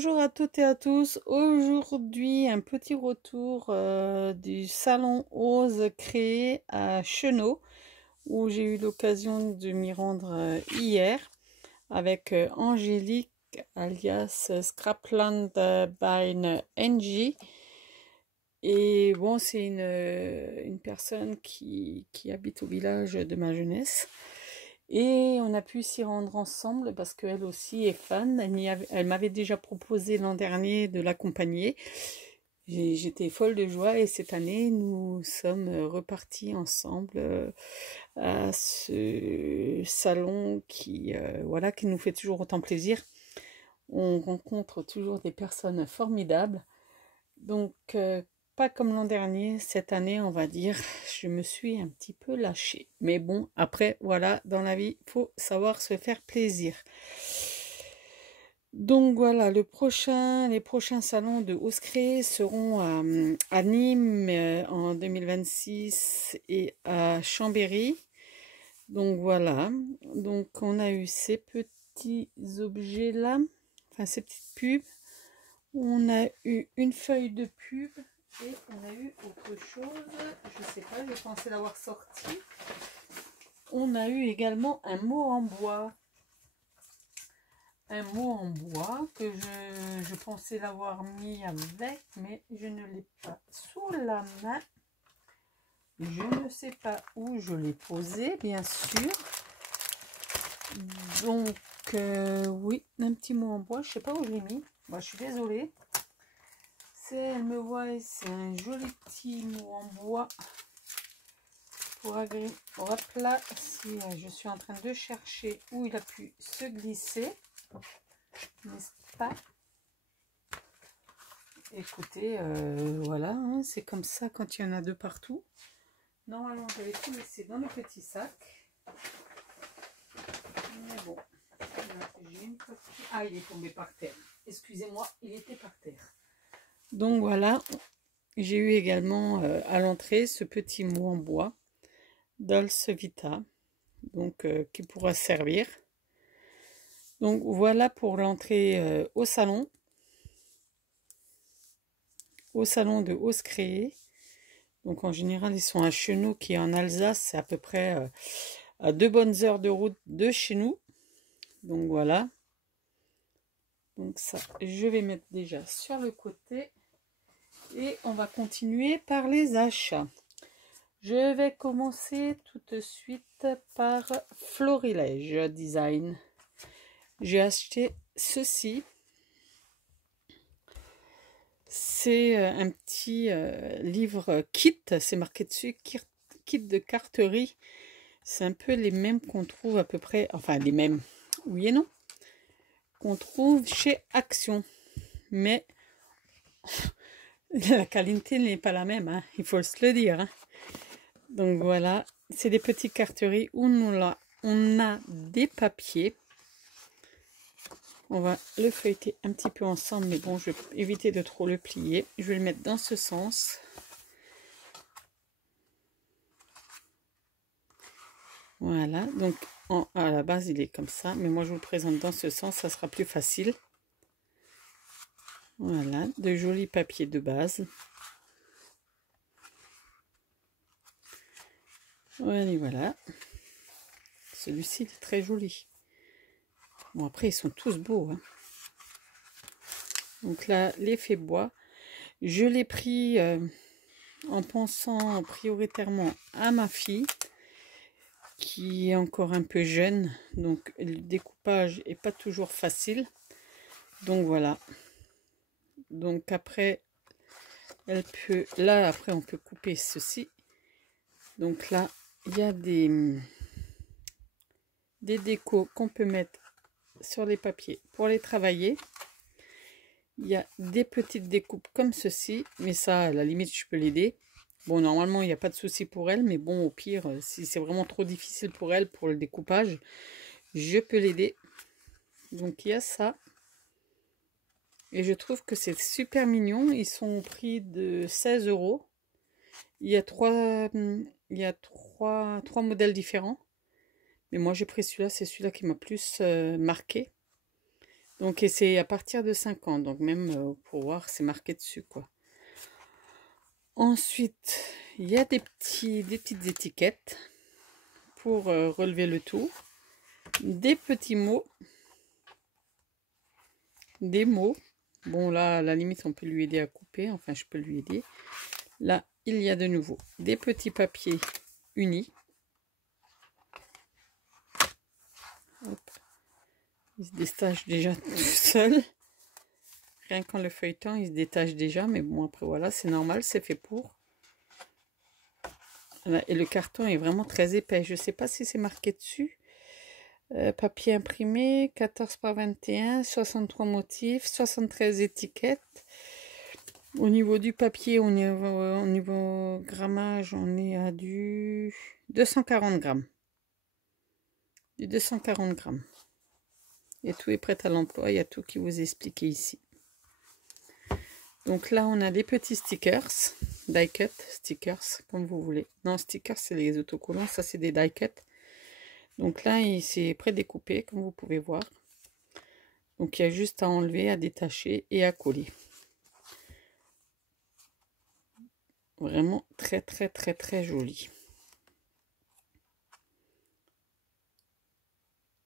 Bonjour à toutes et à tous. Aujourd'hui, un petit retour du salon Ose créé à Chenot, où j'ai eu l'occasion de m'y rendre hier avec Angélique alias Scrapland by Angie. Et bon, c'est une personne qui habite au village de ma jeunesse. Et on a pu s'y rendre ensemble parce qu'elle aussi est fan. Elle m'avait déjà proposé l'an dernier de l'accompagner. J'étais folle de joie et cette année, nous sommes repartis ensemble à ce salon voilà, qui nous fait toujours autant plaisir. On rencontre toujours des personnes formidables. Donc, pas comme l'an dernier, cette année, on va dire, je me suis un petit peu lâchée. Mais bon, après, voilà, dans la vie, il faut savoir se faire plaisir. Donc voilà, les prochains salons de Oscré seront à Nîmes en 2026 et à Chambéry. Donc voilà, donc on a eu ces petits objets-là, enfin ces petites pubs. On a eu une feuille de pub et on a eu autre chose, je sais pas, je pensais l'avoir sorti. On a eu également un mot en bois. Un mot en bois que je pensais l'avoir mis avec, mais je ne l'ai pas sous la main. Je ne sais pas où je l'ai posé, bien sûr. Donc, oui, un petit mot en bois, je ne sais pas où je l'ai mis. Moi, je suis désolée. Elle me voit, c'est un joli petit mot en bois pour plat. Si je suis en train de chercher où il a pu se glisser, n'est-ce pas? Écoutez, voilà, hein, c'est comme ça quand il y en a deux partout. Normalement, j'avais tout laissé dans le petit sac. Mais bon, j'ai une petite... Ah, il est tombé par terre. Excusez-moi, il était par terre. Donc voilà, j'ai eu également à l'entrée ce petit mot en bois, Dolce Vita, donc qui pourra servir. Donc voilà pour l'entrée au salon de Oscré. Donc en général, ils sont à Chenot, qui est en Alsace, c'est à peu près à 2 bonnes heures de route de chez nous. Donc voilà. Donc ça, je vais mettre déjà sur le côté. Et on va continuer par les achats. Je vais commencer tout de suite par Florilège Design. J'ai acheté ceci. C'est un petit livre kit, c'est marqué dessus, kit de carterie. C'est un peu les mêmes qu'on trouve à peu près, enfin les mêmes, oui et non, qu'on trouve chez Action. Mais la qualité n'est pas la même, hein, il faut se le dire. Hein. Donc voilà, c'est des petites carteries où on a des papiers. On va le feuilleter un petit peu ensemble, mais bon, je vais éviter de trop le plier. Je vais le mettre dans ce sens. Voilà, donc à la base, il est comme ça, mais moi, je vous le présente dans ce sens, ça sera plus facile. Voilà, de jolis papiers de base. Voilà. Celui-ci est très joli. Bon, après, ils sont tous beaux. Hein. Donc là, l'effet bois. Je l'ai pris en pensant prioritairement à ma fille, qui est encore un peu jeune. Donc, le découpage n'est pas toujours facile. Donc, voilà. Donc, après, là, après, on peut couper ceci. Donc là, il y a des décos qu'on peut mettre sur les papiers pour les travailler. Il y a des petites découpes comme ceci, mais ça, à la limite, je peux l'aider. Bon, normalement, il n'y a pas de souci pour elle, mais bon, au pire, si c'est vraiment trop difficile pour elle, pour le découpage, je peux l'aider. Donc, il y a ça. Et je trouve que c'est super mignon. Ils sont au prix de 16 €. Il y a trois modèles différents. Mais moi, j'ai pris celui-là. C'est celui-là qui m'a plus marqué. Donc, et c'est à partir de 5 ans. Donc, même pour voir, c'est marqué dessus, quoi. Ensuite, il y a des petites étiquettes pour relever le tout. Des petits mots. Des mots. Bon, là, à la limite, on peut lui aider à couper. Enfin, je peux lui aider. Là, il y a de nouveau des petits papiers unis. Hop. Il se détache déjà tout seul. Rien qu'en le feuilletant, il se détache déjà. Mais bon, après, voilà, c'est normal, c'est fait pour. Voilà. Et le carton est vraiment très épais. Je ne sais pas si c'est marqué dessus. Papier imprimé, 14 par 21, 63 motifs, 73 étiquettes. Au niveau du papier, au niveau grammage, on est à du 240 grammes. Du 240 grammes. Et tout est prêt à l'emploi, il y a tout qui vous est expliqué ici. Donc là, on a des petits stickers, die cut stickers, comme vous voulez. Non, stickers, c'est les autocollants, ça c'est des die cut. Donc là, c'est pré-découpé, comme vous pouvez voir. Donc il y a juste à enlever, à détacher et à coller. Vraiment très très très très joli.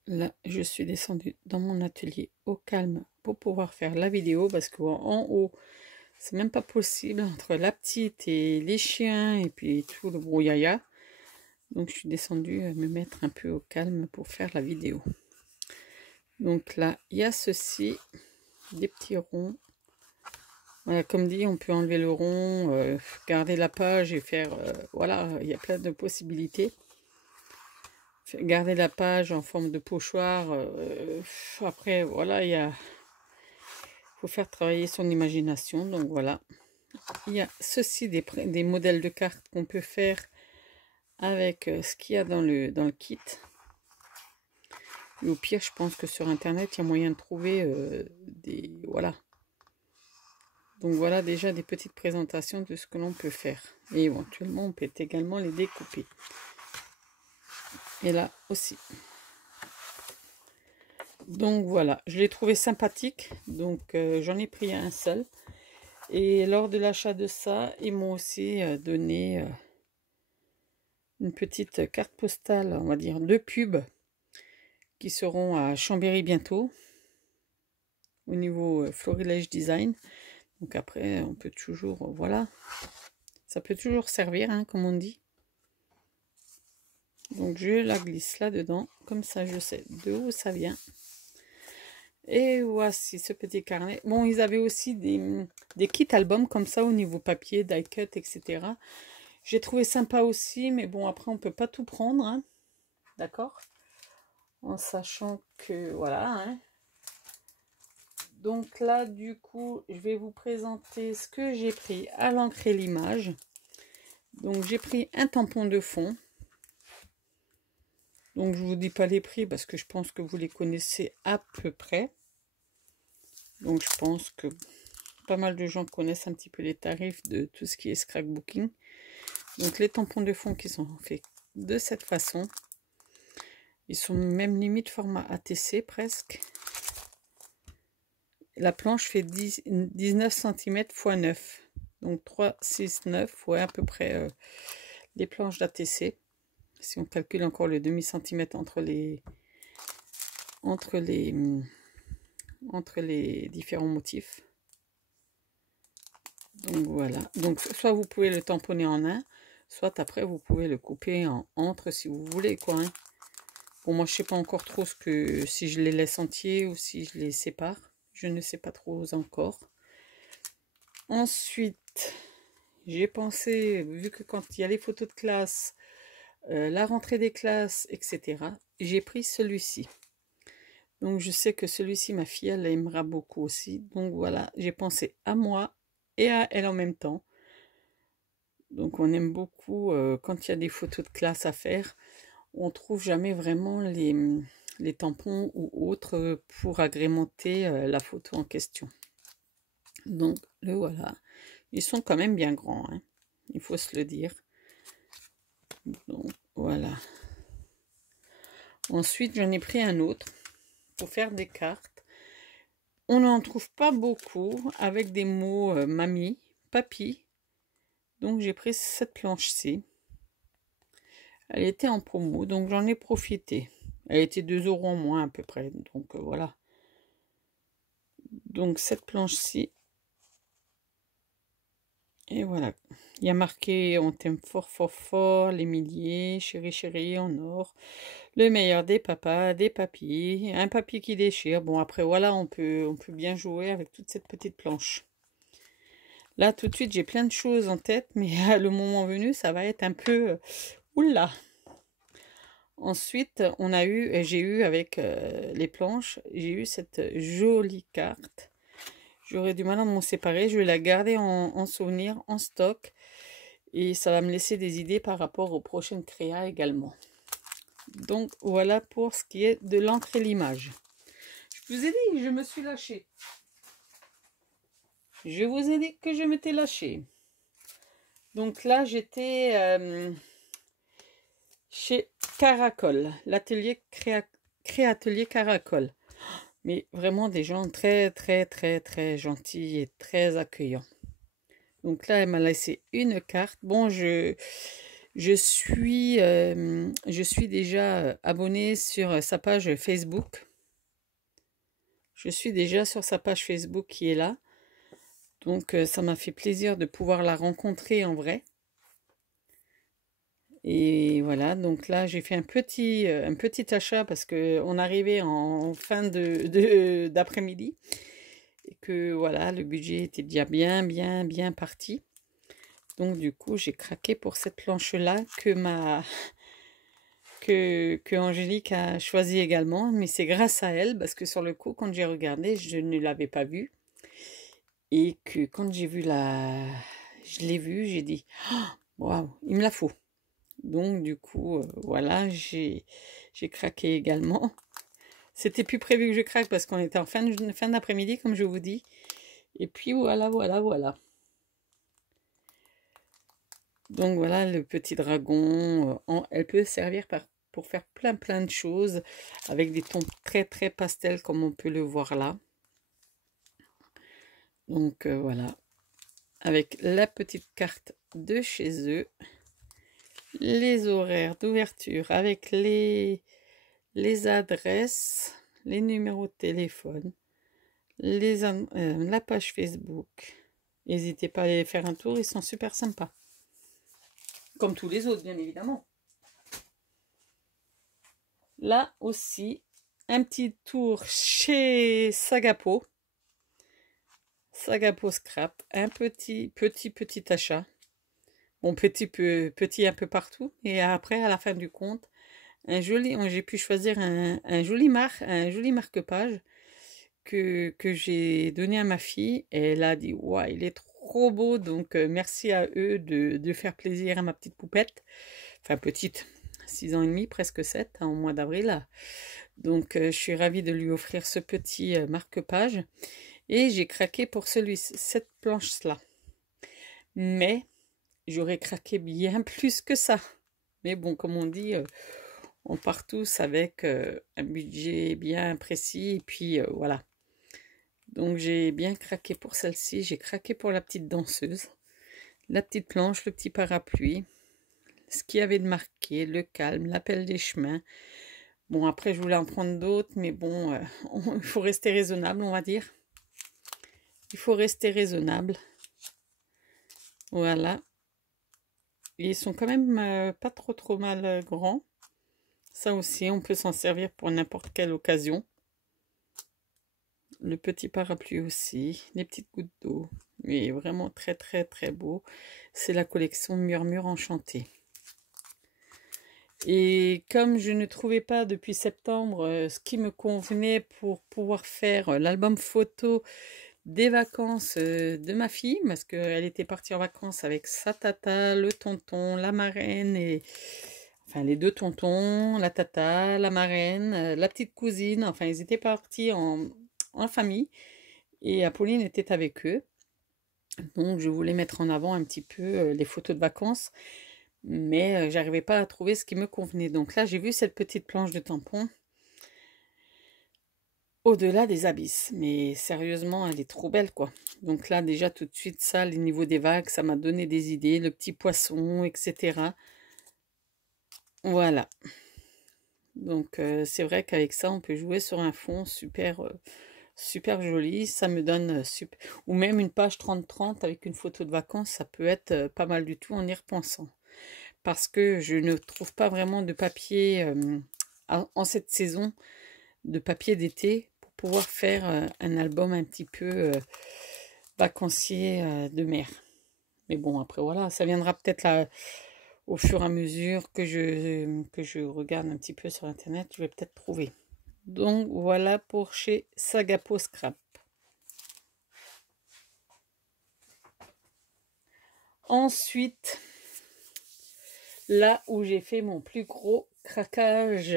Là, je suis descendue dans mon atelier au calme pour pouvoir faire la vidéo parce qu'en haut, c'est même pas possible entre la petite et les chiens et puis tout le brouillaya. Donc, je suis descendue me mettre un peu au calme pour faire la vidéo. Donc là, il y a ceci, des petits ronds. Voilà, comme dit, on peut enlever le rond, garder la page et faire... voilà, il y a plein de possibilités. Garder la page en forme de pochoir. Après, voilà, il faut faire travailler son imagination. Donc voilà. Il y a ceci, des modèles de cartes qu'on peut faire avec ce qu'il y a dans le kit. Et au pire, je pense que sur Internet, il y a moyen de trouver des... Voilà. Donc voilà déjà des petites présentations de ce que l'on peut faire. Et éventuellement, on peut également les découper. Et là aussi. Donc voilà, je l'ai trouvé sympathique. Donc j'en ai pris un seul. Et lors de l'achat de ça, ils m'ont aussi donné une petite carte postale, on va dire, de pubs qui seront à Chambéry bientôt. Au niveau Florilège Design. Donc après, on peut toujours, voilà. Ça peut toujours servir, hein, comme on dit. Donc je la glisse là-dedans, comme ça je sais d'où ça vient. Et voici ce petit carnet. Bon, ils avaient aussi des kits albums comme ça au niveau papier, die cut, etc. J'ai trouvé sympa aussi, mais bon, après on peut pas tout prendre, hein. D'accord? En sachant que, voilà, hein. Donc là, du coup, je vais vous présenter ce que j'ai pris à l'encre et l'image. Donc j'ai pris un tampon de fond. Donc, je ne vous dis pas les prix parce que je pense que vous les connaissez à peu près. Donc, je pense que pas mal de gens connaissent un petit peu les tarifs de tout ce qui est scrapbooking. Donc, les tampons de fond qui sont faits de cette façon. Ils sont même limite format ATC presque. La planche fait 19 cm x 9. Donc, 3, 6, 9. Ouais, à peu près les planches d'ATC. Si on calcule encore le demi-centimètre entre les différents motifs. Donc voilà. Donc soit vous pouvez le tamponner en un, soit après vous pouvez le couper en entre si vous voulez, quoi, hein. Bon, moi je sais pas encore trop si je les laisse entiers ou si je les sépare. Je ne sais pas trop encore. Ensuite, j'ai pensé, vu que quand il y a les photos de classe, la rentrée des classes, etc., j'ai pris celui-ci. Donc je sais que celui-ci, ma fille, elle aimera beaucoup aussi. Donc voilà, j'ai pensé à moi et à elle en même temps. Donc on aime beaucoup, quand il y a des photos de classe à faire, on trouve jamais vraiment les tampons ou autres pour agrémenter la photo en question. Donc le voilà. Ils sont quand même bien grands, hein, il faut se le dire. Donc voilà. Ensuite, j'en ai pris un autre pour faire des cartes. on n'en trouve pas beaucoup avec des mots mamie, papy. Donc j'ai pris cette planche-ci. Elle était en promo, donc j'en ai profité. Elle était 2 € en moins à peu près, donc voilà. Donc cette planche-ci. Et voilà. Il y a marqué on t'aime fort fort fort, les milliers, chéri chéri en or, le meilleur des papas, des papis, un papy qui déchire. Bon après voilà, on peut bien jouer avec toute cette petite planche. Là tout de suite j'ai plein de choses en tête, mais le moment venu ça va être un peu oula. Ensuite j'ai eu avec les planches, j'ai eu cette jolie carte. J'aurais du mal à m'en séparer, je vais la garder en souvenir, en stock. Et ça va me laisser des idées par rapport aux prochaines créas également. Donc voilà pour ce qui est de l'encre et l'image. Je vous ai dit, je me suis lâchée. Je vous ai dit que je m'étais lâchée. Donc là, j'étais chez Caracol, l'atelier Créatelier Caracol. Mais vraiment des gens très très très très gentils et très accueillants. Donc là, elle m'a laissé une carte. Bon, je suis déjà abonnée sur sa page Facebook. Je suis déjà sur sa page Facebook qui est là. Donc ça m'a fait plaisir de pouvoir la rencontrer en vrai. Et voilà, donc là j'ai fait un petit achat parce qu'on arrivait en fin d'après-midi. Et que voilà, le budget était déjà bien parti. Donc du coup, j'ai craqué pour cette planche-là que Angélique a choisi également. Mais c'est grâce à elle, parce que sur le coup, quand j'ai regardé, je ne l'avais pas vue. Et que quand je l'ai vue, j'ai dit, waouh, il me la faut. Donc du coup, voilà, j'ai craqué également. C'était plus prévu que je craque parce qu'on était en fin d'après-midi, comme je vous dis. Et puis voilà. Donc voilà le petit dragon, elle peut servir pour faire plein de choses avec des tons très très pastels comme on peut le voir là. Donc voilà, avec la petite carte de chez eux, les horaires d'ouverture avec les adresses, les numéros de téléphone, la page Facebook. N'hésitez pas à aller faire un tour, ils sont super sympas. Comme tous les autres, bien évidemment. Là aussi, un petit tour chez Sagapo. Sagapo Scrap. Un petit achat. Bon, petit un peu partout. Et après, à la fin du compte, j'ai pu choisir un joli marque-page que j'ai donné à ma fille. Et elle a dit, ouais, il est trop beau. Donc, merci à eux de faire plaisir à ma petite poupette. Enfin, petite, 6 ans et demi, presque 7, hein, au mois d'avril. Donc, je suis ravie de lui offrir ce petit marque-page. Et j'ai craqué pour cette planche-là. Mais, j'aurais craqué bien plus que ça. Mais bon, comme on dit, on part tous avec un budget bien précis. Et puis, voilà. Donc, j'ai bien craqué pour celle-ci. J'ai craqué pour la petite danseuse. La petite planche, le petit parapluie. Ce qu'il y avait de marqué, le calme, l'appel des chemins. Bon, après, je voulais en prendre d'autres, mais bon, il faut rester raisonnable, on va dire. Il faut rester raisonnable. Voilà. Et ils sont quand même pas trop mal grands. Ça aussi, on peut s'en servir pour n'importe quelle occasion. Le petit parapluie aussi, les petites gouttes d'eau. Mais vraiment très beau. C'est la collection Murmure Enchanté. Et comme je ne trouvais pas depuis septembre ce qui me convenait pour pouvoir faire l'album photo des vacances de ma fille, parce qu'elle était partie en vacances avec sa tata, le tonton, la marraine, et enfin les deux tontons, la tata, la marraine, la petite cousine, enfin ils étaient partis en famille, et Apolline était avec eux. Donc je voulais mettre en avant un petit peu les photos de vacances, mais j'arrivais pas à trouver ce qui me convenait. Donc là, j'ai vu cette petite planche de tampon. au-delà des abysses. Mais sérieusement, elle est trop belle, quoi. Donc là, déjà, tout de suite, ça, les niveaux des vagues, ça m'a donné des idées. Le petit poisson, etc. Voilà. Donc, c'est vrai qu'avec ça, on peut jouer sur un fond super, super joli. Ça me donne super... Ou même une page 30-30 avec une photo de vacances, ça peut être pas mal du tout en y repensant. Parce que je ne trouve pas vraiment de papier en cette saison, de papier d'été, pour pouvoir faire un album un petit peu vacancier de mer. Mais bon, après voilà, ça viendra peut-être là au fur et à mesure que je regarde un petit peu sur internet, je vais peut-être trouver. Donc voilà pour chez Sagapo Scrap. Ensuite, là où j'ai fait mon plus gros craquage.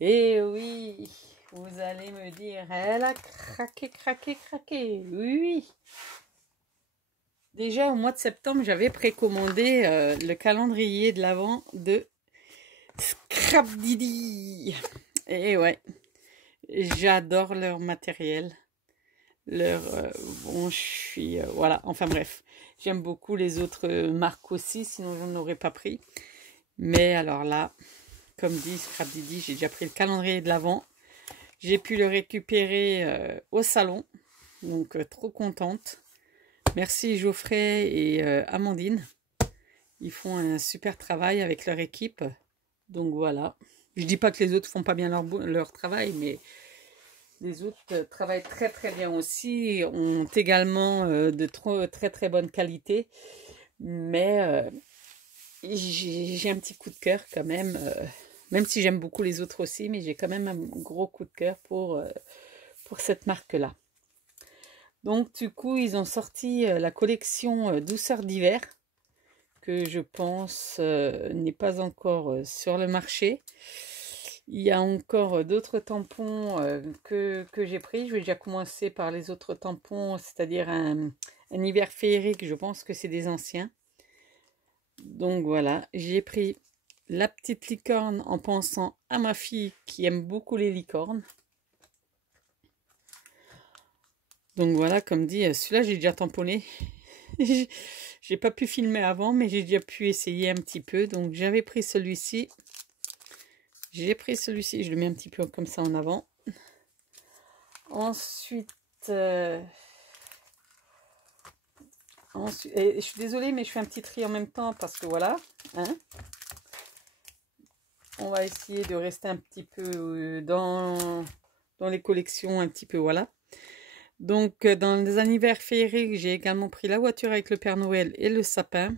Et oui, vous allez me dire, elle a craqué, craqué, craqué. Oui, oui. Déjà au mois de septembre, j'avais précommandé le calendrier de l'Avent de Scrapdiddy. Et ouais, j'adore leur matériel. Bon, je suis... voilà, enfin bref. J'aime beaucoup les autres marques aussi, sinon je n'aurais pas pris. Mais alors là, comme dit Scrapdiddy, j'ai déjà pris le calendrier de l'Avent. J'ai pu le récupérer au salon. Donc, trop contente. Merci Geoffrey et Amandine. Ils font un super travail avec leur équipe. Donc voilà. Je dis pas que les autres font pas bien leur travail, mais les autres travaillent très très bien aussi. Ont également de très très bonne qualité. Mais j'ai un petit coup de cœur quand même. Même si j'aime beaucoup les autres aussi, mais j'ai quand même un gros coup de cœur pour cette marque-là. Donc du coup, ils ont sorti la collection Douceur d'hiver, que je pense n'est pas encore sur le marché. Il y a encore d'autres tampons que j'ai pris. Je vais déjà commencer par les autres tampons, c'est-à-dire un hiver féerique, je pense que c'est des anciens. Donc voilà, j'ai pris la petite licorne en pensant à ma fille qui aime beaucoup les licornes. Donc voilà, comme dit, celui-là j'ai déjà tamponné. J'ai pas pu filmer avant, mais j'ai déjà pu essayer un petit peu. Donc j'avais pris celui-ci. J'ai pris celui-ci, je le mets un petit peu comme ça en avant. Ensuite, je suis désolée, mais je fais un petit tri en même temps parce que voilà. Hein, on va essayer de rester un petit peu dans les collections, un petit peu, voilà. Donc, dans les anniversaires féeriques, j'ai également pris la voiture avec le Père Noël et le sapin.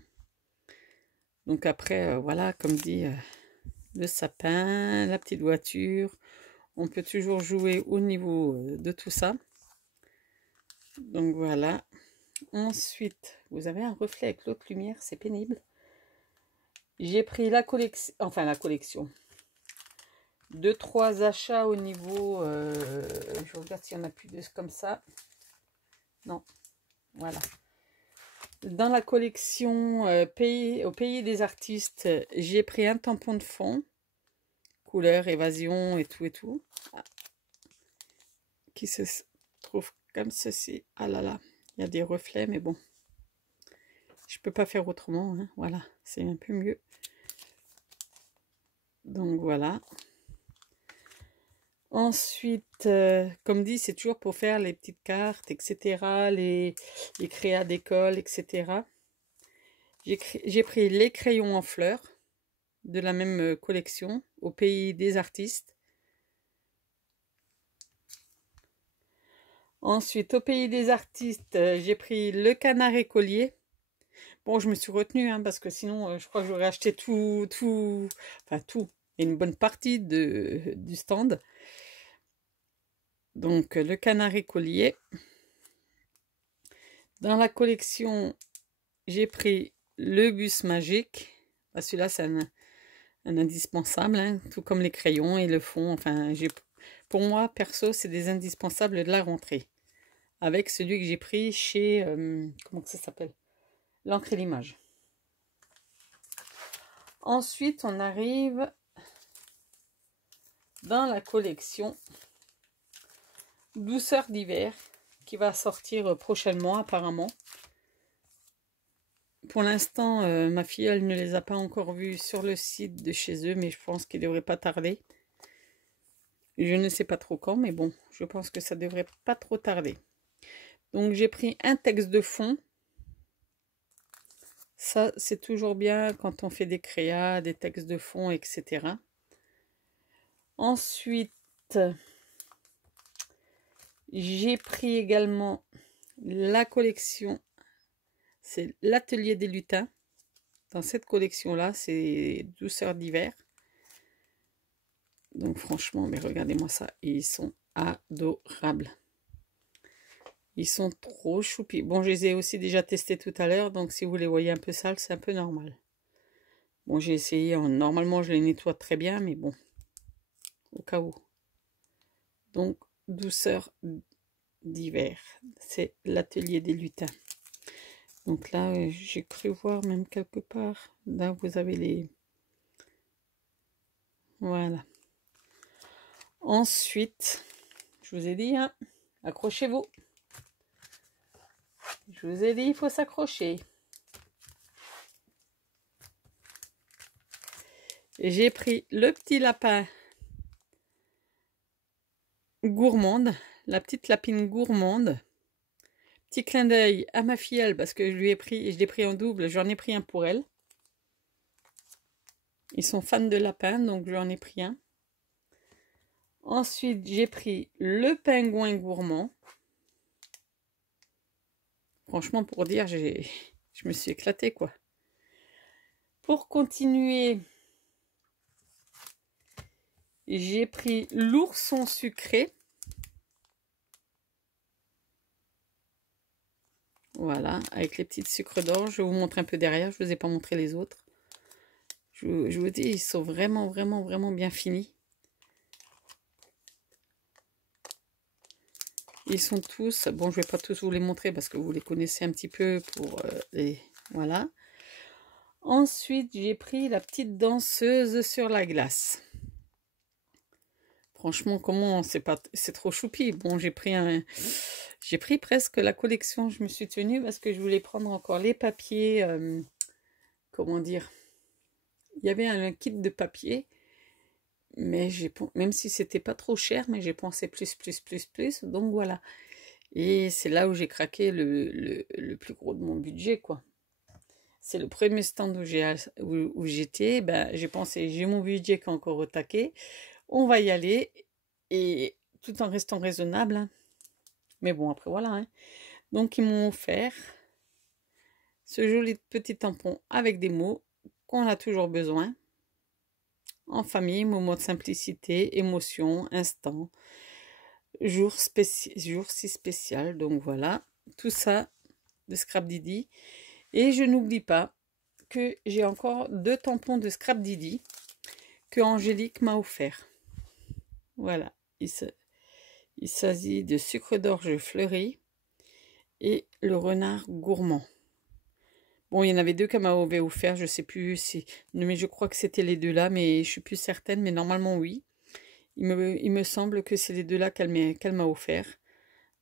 Donc après, voilà, comme dit, le sapin, la petite voiture. On peut toujours jouer au niveau de tout ça. Donc voilà. Ensuite, vous avez un reflet avec l'autre lumière, c'est pénible. J'ai pris la collection, enfin la collection. 2-3 achats au niveau, je regarde s'il y en a plus de comme ça. Non, voilà. Dans la collection au pays des artistes, j'ai pris un tampon de fond, couleur, évasion et tout. Ah. Qui se trouve comme ceci. Ah là là, il y a des reflets, mais bon. Je peux pas faire autrement, hein. Voilà, c'est un peu mieux. Donc voilà. Ensuite, comme dit, c'est toujours pour faire les petites cartes, etc. Les créas d'école, etc. J'ai pris les crayons en fleurs de la même collection, au pays des artistes. Ensuite, au pays des artistes, j'ai pris le canard écolier. Bon, je me suis retenue, hein, parce que sinon, je crois que j'aurais acheté tout, enfin tout, et une bonne partie du stand. Donc, le canard écolier. Dans la collection, j'ai pris le bus magique. Bah, celui-là, c'est un indispensable, hein, tout comme les crayons et le fond. Enfin, pour moi, perso, c'est des indispensables de la rentrée. Avec celui que j'ai pris chez, comment ça s'appelle? L'encre et l'image. Ensuite, on arrive dans la collection douceur d'hiver qui va sortir prochainement apparemment. Pour l'instant, ma fille, elle ne les a pas encore vus sur le site de chez eux, mais je pense qu'il ne devrait pas tarder. Je ne sais pas trop quand, mais bon, je pense que ça ne devrait pas trop tarder. Donc, j'ai pris un texte de fond. Ça, c'est toujours bien quand on fait des créas, des textes de fond, etc. Ensuite, j'ai pris également la collection, c'est l'Atelier des Lutins. Dans cette collection-là, c'est douceur d'hiver. Donc franchement, mais regardez-moi ça, ils sont adorables. Ils sont trop choupis. Bon, je les ai aussi déjà testés tout à l'heure, donc si vous les voyez un peu sales, c'est un peu normal. Bon, j'ai essayé, normalement je les nettoie très bien, mais bon, au cas où. Donc, douceur d'hiver, c'est l'Atelier des Lutins. Donc là, j'ai cru voir même quelque part. Là, vous avez les... Voilà. Ensuite, je vous ai dit, hein, accrochez-vous. Je vous ai dit, il faut s'accrocher. J'ai pris le petit lapin gourmande, la petite lapine gourmande. Petit clin d'œil à ma filleule parce que je l'ai pris en double, j'en ai pris un pour elle. Ils sont fans de lapin, donc j'en ai pris un. Ensuite, j'ai pris le pingouin gourmand. Franchement, pour dire, je me suis éclatée, quoi. Pour continuer, j'ai pris l'ourson sucré. Voilà, avec les petites sucres d'orge. Je vais vous montrer un peu derrière, je ne vous ai pas montré les autres. Je vous dis, ils sont vraiment, vraiment, vraiment bien finis. Ils sont tous, bon, je ne vais pas tous vous les montrer parce que vous les connaissez un petit peu pour les... Voilà. Ensuite, j'ai pris la petite danseuse sur la glace. Franchement, comment, c'est trop choupi. Bon, j'ai pris presque la collection. Je me suis tenue parce que je voulais prendre encore les papiers, comment dire. Il y avait un kit de papier, mais même si c'était pas trop cher, mais j'ai pensé plus. Donc voilà. Et c'est là où j'ai craqué le plus gros de mon budget, quoi. C'est le premier stand où j'étais. Ben, j'ai pensé, j'ai mon budget qui est encore au taquet. On va y aller. Et tout en restant raisonnable. Hein. Mais bon, après, voilà. Hein. Donc, ils m'ont offert ce joli petit tampon avec des mots qu'on a toujours besoin. En famille, moment de simplicité, émotion, instant, jour si spécial. Donc, voilà. Tout ça de Scrap Didi. Et je n'oublie pas que j'ai encore 2 tampons de Scrap Didi que Angélique m'a offert. Voilà, il s'agit de sucre d'orge fleuri et le renard gourmand. Bon, il y en avait 2 qu'elle m'avait offert, je ne sais plus si... Mais je crois que c'était les 2 là, mais je ne suis plus certaine, mais normalement oui. Il me semble que c'est les 2 là qu'elle m'a offert.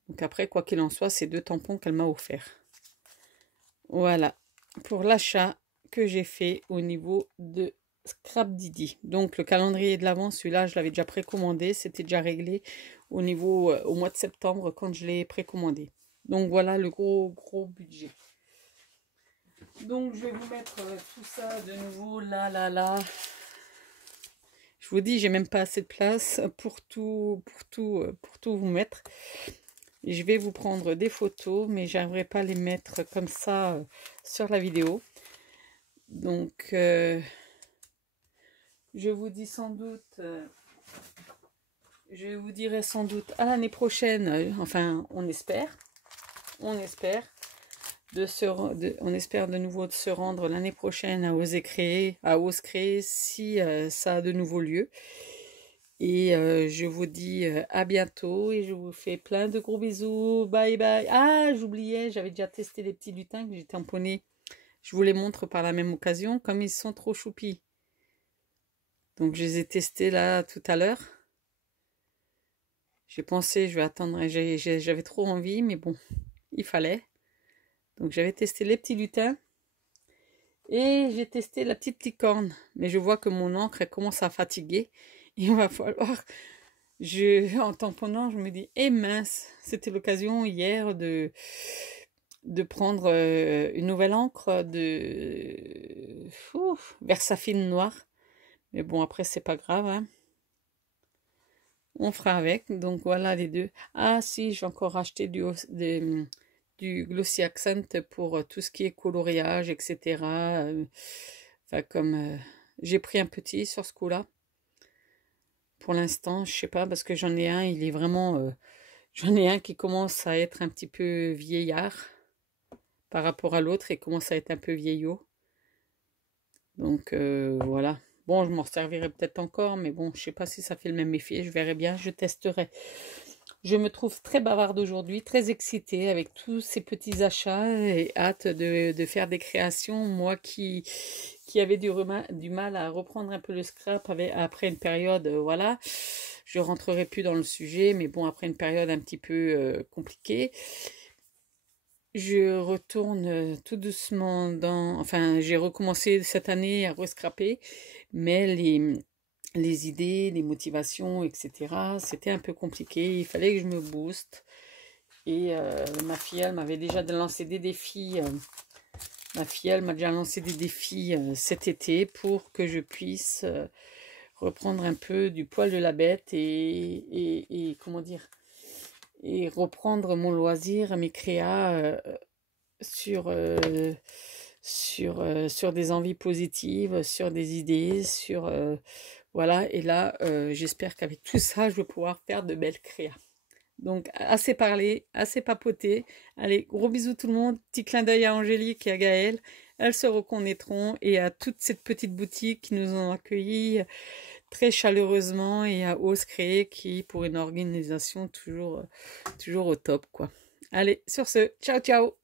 Donc après, quoi qu'il en soit, c'est 2 tampons qu'elle m'a offert. Voilà, pour l'achat que j'ai fait au niveau de Scrap Didi. Donc le calendrier de l'Avent, celui-là, je l'avais déjà précommandé. C'était déjà réglé au niveau au mois de septembre quand je l'ai précommandé. Donc voilà le gros budget. Donc je vais vous mettre tout ça de nouveau là. Je vous dis, j'ai même pas assez de place pour tout vous mettre. Je vais vous prendre des photos, mais j'aimerais pas les mettre comme ça sur la vidéo. Donc, je vous dis sans doute, je vous dirai sans doute à l'année prochaine. Enfin, on espère, on espère de nouveau de se rendre l'année prochaine à Ose Créer, si ça a de nouveau lieu. Et je vous dis à bientôt et je vous fais plein de gros bisous. Bye bye. Ah, j'oubliais, j'avais déjà testé les petits lutins que j'ai tamponnés. Je vous les montre par la même occasion, comme ils sont trop choupis. Donc je les ai testés là tout à l'heure. J'ai pensé, je vais attendre, j'avais trop envie, mais bon, il fallait. Donc j'avais testé les petits lutins et j'ai testé la petite licorne. Mais je vois que mon encre, elle commence à fatiguer. Il va falloir, en tamponnant, je me dis, eh mince, c'était l'occasion hier de prendre une nouvelle encre de Versafine noire. Mais bon, après, c'est pas grave, hein. On fera avec. Donc voilà les deux. Ah si, j'ai encore acheté du Glossy Accent pour tout ce qui est coloriage, etc. Enfin, comme j'ai pris un petit sur ce coup-là. Pour l'instant, je sais pas, parce que j'en ai un, il est vraiment... j'en ai un qui commence à être un petit peu vieillard par rapport à l'autre et commence à être un peu vieillot. Donc voilà. Bon, je m'en servirai peut-être encore, mais bon, je sais pas si ça fait le même effet. Je verrai bien, je testerai. Je me trouve très bavarde aujourd'hui, très excitée avec tous ces petits achats et hâte de faire des créations. Moi qui avait du mal à reprendre un peu le scrap après une période, voilà. Je rentrerai plus dans le sujet, mais bon, après une période un petit peu compliquée. Je retourne tout doucement enfin, j'ai recommencé cette année à rescraper, mais les idées, les motivations, etc., c'était un peu compliqué. Il fallait que je me booste. Et ma fille, elle m'avait déjà lancé des défis. Ma fille, elle m'a déjà lancé des défis cet été pour que je puisse reprendre un peu du poil de la bête et comment dire, et reprendre mon loisir, mes créas sur des envies positives, sur des idées, voilà. Et là, j'espère qu'avec tout ça, je vais pouvoir faire de belles créas. Donc, assez parlé, assez papoté. Allez, gros bisous tout le monde. Petit clin d'œil à Angélique et à Gaëlle. Elles se reconnaîtront. Et à toute cette petite boutique qui nous ont accueillis très chaleureusement, et à Ose Créer qui, pour une organisation, toujours au top, quoi. Allez, sur ce, ciao, ciao!